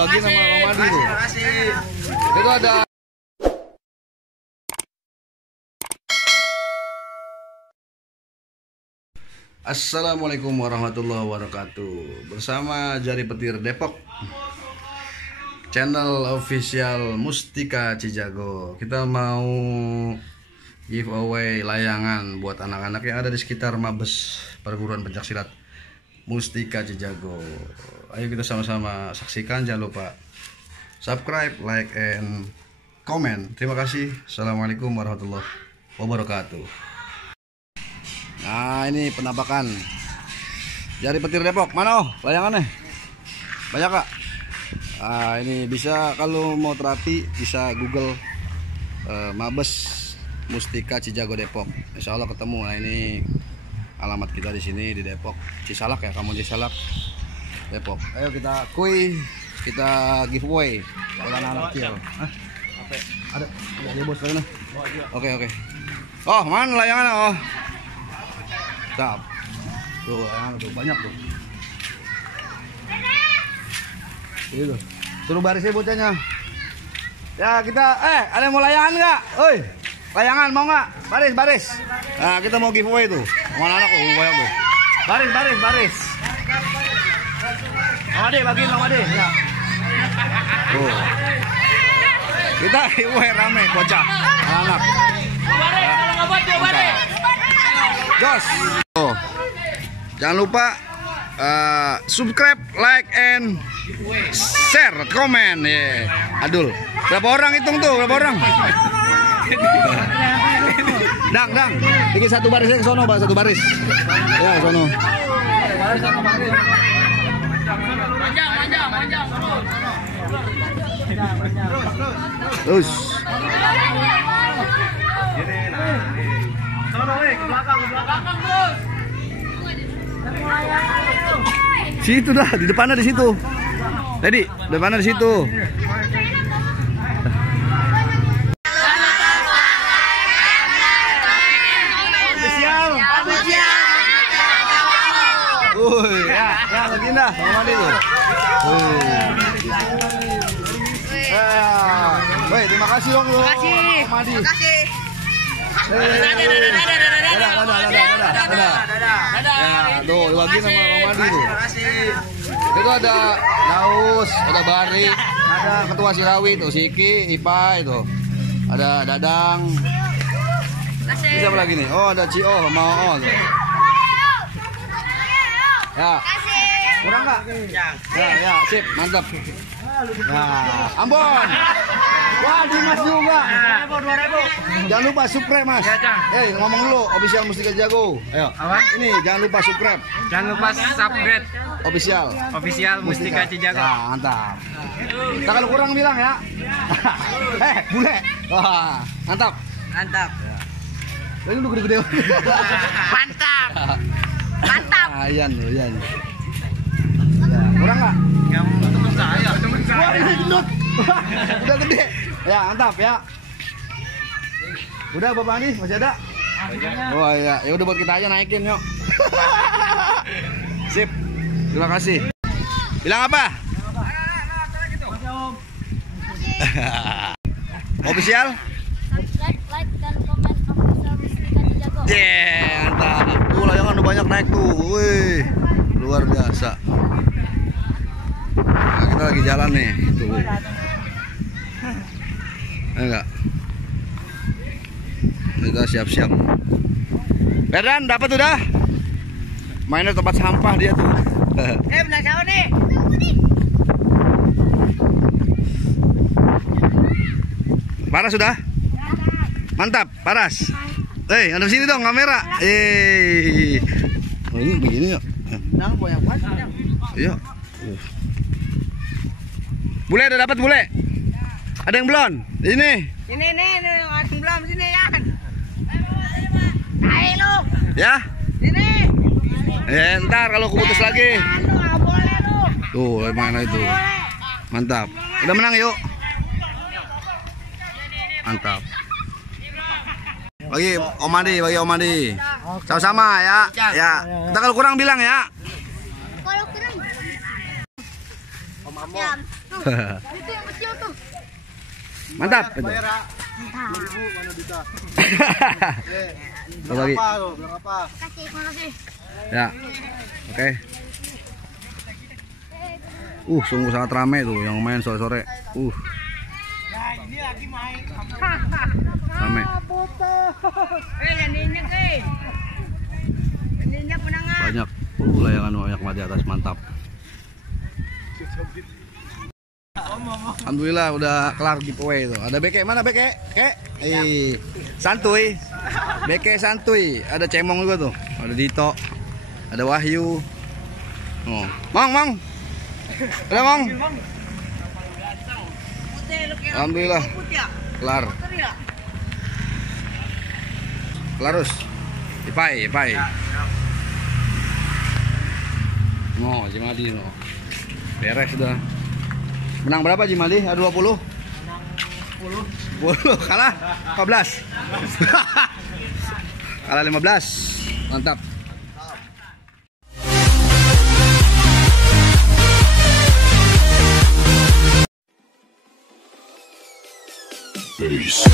dibagi sama Bang Madi tuh. Itu ada. Assalamualaikum warahmatullahi wabarakatuh. Bersama Jari Petir Depok, channel official Mustika Cijago. Kita mau giveaway layangan buat anak-anak yang ada di sekitar Mabes Perguruan Pencaksilat Mustika Cijago. Ayo kita sama-sama saksikan. Jangan lupa subscribe, like, and comment. Terima kasih. Assalamualaikum warahmatullahi wabarakatuh. Nah, ini penampakan Jari Petir Depok. Mana layangannya? Banyak kak? Nah, ini bisa kalau mau terapi bisa Google Mabes Mustika Cijago Depok. Insya Allah ketemu. Nah, ini alamat kita di sini di Depok, Cisalak ya, kamu Cisalak Depok. Ayo kita kita giveaway buat anak-anak kecil. Ada ya bos lainnya. Oke. Oh, mana layangannya? Oh. Stop. Tuh, banyak tuh. Itu. Suruh barisnya bocahnya. Ya, kita ada yang mau layangan nggak? Oi. Layangan mau nggak? Baris. Nah, kita mau giveaway tuh. Mana anak tuh banyak tuh. Baris. Mama deh, bagiin Mama deh. Ya. Tuh. Kita giveaway rame bocah, anak. Ya. Kalau nggak buat baris. Jos. Oh. Jangan lupa subscribe, like, and share, comment ya. Adul. Berapa orang hitung tuh? Berapa orang? Dang. Bikin satu barisnya ke sono, satu baris. Ya, ke sono. Panjang. Terus. Ke belakang terus. Situ dah, di depannya di situ. Tadi, depannya di situ. Official. Ya begini dah, Mama Madi tuh. Woi, terima kasih dong lu. Mama Madi. Terima kasih. Dadah. Ya, tuh dibagi sama Bang Madi tuh. Itu ada Daus, ada Bari, ada Ketua Sirawi tuh, Siki, Ipa itu. Ada Dadang. Ini siapa lagi nih? Oh, ada Cio sama Oo tuh. Ya. Kurang nggak? Ya, sip, mantap. Nah, Ambon. Wah, Dimas juga. 2.000. Jangan lupa subscribe, Mas. Ngomong dulu, official Mustika Cijago. Ayo. Apa? Ini jangan lupa subscribe. Jangan lupa subscribe. Official Mustika Cijago. Nah, mantap. Kita kalau kurang bilang ya. Bule. Wah, mantap. Ini udah gede-gede. Mantap. Ayan. Ya, kurang nggak? Yang teman saya. Wah, ini gendut. Udah gede. Ya, mantap ya. Udah Bapak Andi masih ada? Oh iya, ya udah buat kita aja naikin yuk. Sip. Terima kasih. Bilang apa? Official? Subscribe, like, dan komen official Mustika Cijago. Mantap. Tuh layangan udah banyak naik tuh. Wih, luar biasa. Nah, kita lagi jalan nih. Tuh. Enggak. Kita siap-siap. Berdan dapat udah. Mainnya tempat sampah dia tuh. Benar kau nih. Paras sudah? Mantap, paras. Ada sini dong kamera. Oh, ini begini ya. Nang banyak banget. Iya. Bule ada dapat bule? Ada yang belum? Ini Belum sini ya. Ayo lu. ya. Sini. Ntar kalau keputus lagi. Boleh lu. Tuh, mana itu? Mantap. Udah menang yuk. Mantap. Bagi Om Adi. Sama-sama ya. Ya. Kita kalau kurang bilang ya. Kalau kurang. Om Amon. Itu yang kecil tuh. Mantap itu. Bayar ya. 2.000 mana bisa? Bagi. Berapa? Makasih. Ya. Oke. Sungguh sangat ramai tuh yang main sore-sore. Ini lagi main. Ramai. Yang ninyak Ninyak penangan. Banyak. Layangan banyak banget di atas, mantap. Alhamdulillah udah kelar giveaway itu. Ada beke mana beke? Santuy. Beke santuy. Ada Cemong juga tuh. Ada Dito. Ada Wahyu. Oh, Mang. Ada Mang. Alhamdulillah. Kelar. Kelarus. Ipai. No, Jimadi no. Beres sudah. Menang berapa Jimadi? 20? Menang 10. Kalah 14. Kalah 15. Mantap. Peace.